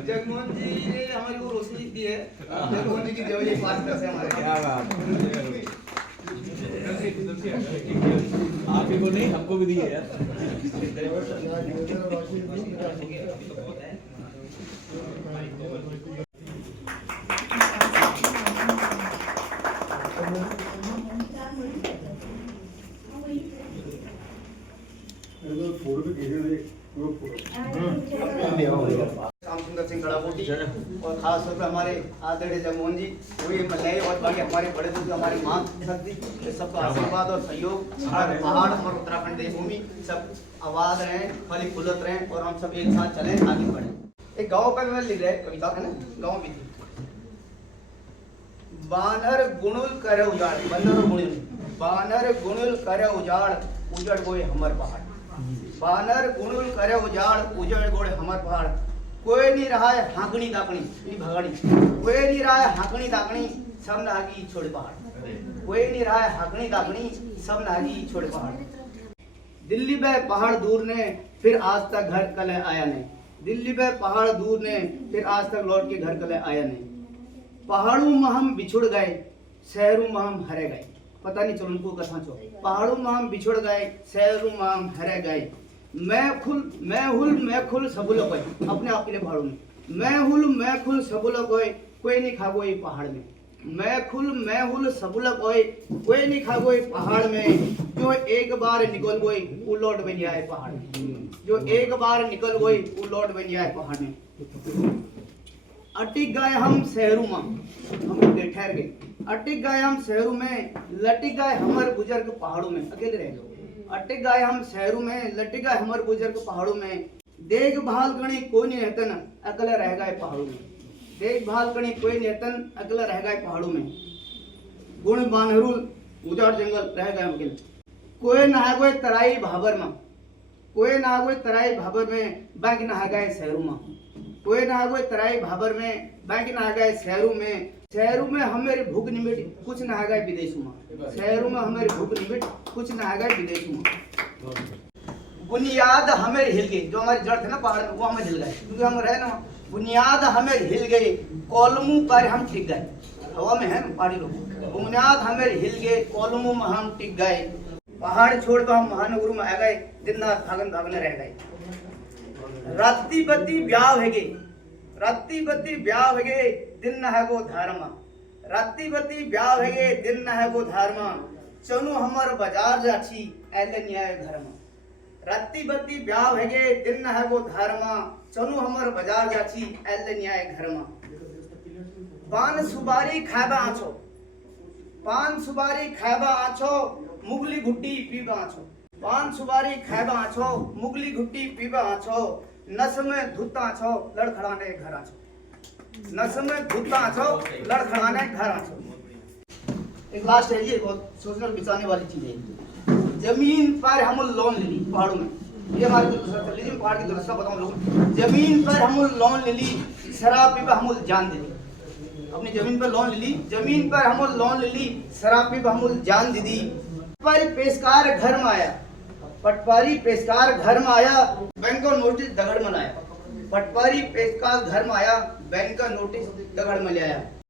जगमोहन जी ने हमारी को रोशनी दी है। जगमोहन जी की जो ये 5 हमारे क्या बात। आप ही को नहीं हमको भी दी है यार। श्याम सुंदर सिंह गड़ाकोटी और खास तौर पर हमारे आदरणीय जगमोहन जी, वही मल्लई और बाकी हमारे बड़े बुजुर्ग, हमारे माँ शक्ति, सबका आशीर्वाद और सहयोग, पहाड़ और उत्तराखंड देवभूमि सब आबाद रहे, फली फूलत रहे और हम सब एक साथ चले आगे बढ़े। एक गाँव पर मैं लिख रहा है कविता है ना, गाँव भी थी। बानर गुणुल करे उजाड़, बंदर गुणुल, बानर गुणुल करे उजाड़, उजड़ गोए हमर पहाड़। बानर गुणुल करे उजाड़, उजड़ गोए हमर पहाड़। कोई नहीं रहा है हाँकनी दाकनी भगाड़ी, कोई नहीं रहा है हाँकनी दाकनी, सब नागी छोड़ पहाड़। कोई नहीं रहा है हाँकनी दाकनी, सब नागी छोड़ पहाड़। दिल्ली में पहाड़ दूर ने फिर आज तक घर कले आया नहीं, दिल्ली में पहाड़ दूर ने फिर आज तक लौट के घर कले आया नहीं। पहाड़ों में हम बिछुड़ गए, शहरों में हम हरे गए। पता नहीं चलो उनको कथा चो। पहाड़ों में हम बिछुड़ गए, शहरों में हम हरे गए। मैं खुल सबुल कोई, अपने आप के लिए पहाड़ों में मैं खुल सबुल कोई नहीं खा गोई पहाड़ में। मैं खुल सबुल कोई नहीं खा गोई पहाड़ में। जो एक बार निकल गई वो लौट बन जाए पहाड़ में, जो एक बार निकल गई वो लौट बन जाए पहाड़ में। अटिक गए हम शहरों में, हम ठहर गए। अटिक गए हम शहरों में, लटिक गए हमर बुजुर्ग पहाड़ों में, अकेले रह गए। अटिक गए हम शहरों में, लटिक गए हमर बुजुर्ग पहाड़ों में। देखभाल करनी कोई नहीं रहतन, अकेले रह गए पहाड़ों में। देखभाल करनी कोई नहीं रहतन, अकेले रह गए पहाड़ों में। गुण बानहरुल उजाड़ जंगल रह गए अकेले। कोई नहा गए तराई भाबर में, कोई नहा गए तराई भाबर में, बैंक नहा गए शहरों में। कोई नहा गए तराई भाबर में, बैंक नहा गए शहरों में। शहरों में हमारी भूख निमिट कुछ नहा गए विदेशों में। शहरों में हमारी भूख निमिट कुछ नहा गए विदेशों में। बुनियाद हमें हिल गई, जो हमारी जड़ थे ना पहाड़ में वो हमें हिल गए, क्योंकि हम रहे ना। बुनियाद हमें हिल गई, कॉलमों पर हम टिक गए। हवा में है ना पहाड़ी लोग। बुनियाद हमें हिल गए, कॉलमों में हम टिक गए। पहाड़ छोड़कर हम महानगरों में आ गए, दिन रात भागने रह गए। राती बत्ती ब्याह है गे, राती बत्ती ब्याह है गे, दिन न है वो धारमा। राती बत्ती ब्याह है गे, दिन न है वो धारमा। चनु हमर बाजार जाछी ऐले न्याय घरमा। राती बत्ती ब्याह है गे, दिन न है वो धारमा। चनु हमर बाजार जाछी ऐले न्याय घरमा। पान सुपारी खाबा आछो, पान सुपारी खाबा आछो, मुगली घुट्टी पीबा आछो। पान सुपारी खाबा आछो, मुगली घुट्टी पीबा आछो। नस में धुता छो, लड़खड़ाने घर आछो। नस में धुता छो, लड़खड़ाने घर आछो। एक लास्ट है, ये बहुत सोचने और विचारने वाली चीज है। जमीन पर हम लोन ले ली पहाड़ों में, ये हमारे लीजिए पहाड़ की दुर्दशा बताऊं लोगों। जमीन पर हम लोन ले ली, शराब पीबा हम जान दे दी। अपनी जमीन पर लोन ले ली, जमीन पर हम लोन ले ली, शराब पीबा हम जान दे दी। पर पेशकार घर में आया, पटवारी पेशकार घर में आया, बैंक का नोटिस दगड़ में लाया। पटवारी पेशकार घर में आया, बैंक का नोटिस दगड़ में ले आया।